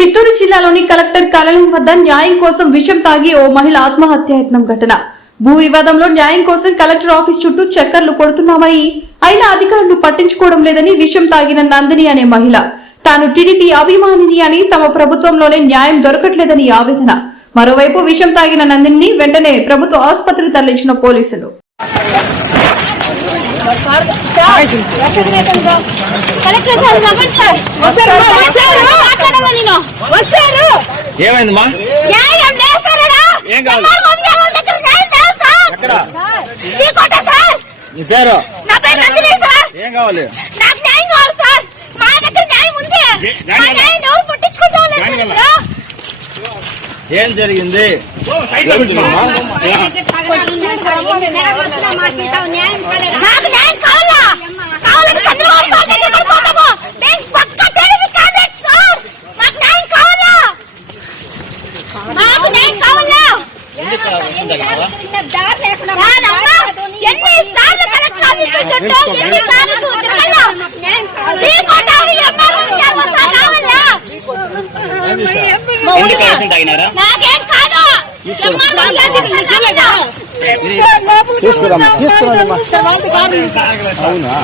చిత్తూరు జిల్లాలోని కలెక్టర్ కార్యాలయం వద్ద న్యాయం కోసం విషం తాగి ఓ మహిళ ఆత్మహత్యాయత్నం ఘటన. భూ వివాదంలో న్యాయం కోసం కలెక్టర్ ఆఫీస్ చుట్టూ చక్కర్లు కొడుతున్నామని, అయినా అధికారులు పట్టించుకోవడం లేదని విషం తాగిన నందిని అనే మహిళ తాను టీడీపీ అభిమానిని అని, తమ ప్రభుత్వంలోనే న్యాయం దొరకట్లేదని ఆవేదన. మరోవైపు విషం తాగిన నందిని వెంటనే ప్రభుత్వ ఆసుపత్రికి తరలించిన పోలీసులు. ఏమైందమ్మా? నీ పేరు? ఏం కావాలి? ఏం జరిగింది? అవునా?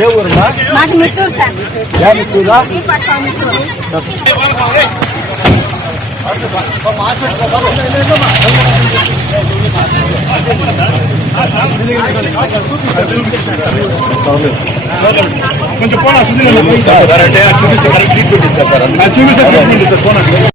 ఏ ఊరుమా? మాది మిట్టూరు సార్. ఏ మిట్టూరా? కొంచెం పోనా చూపిస్తారు సార్.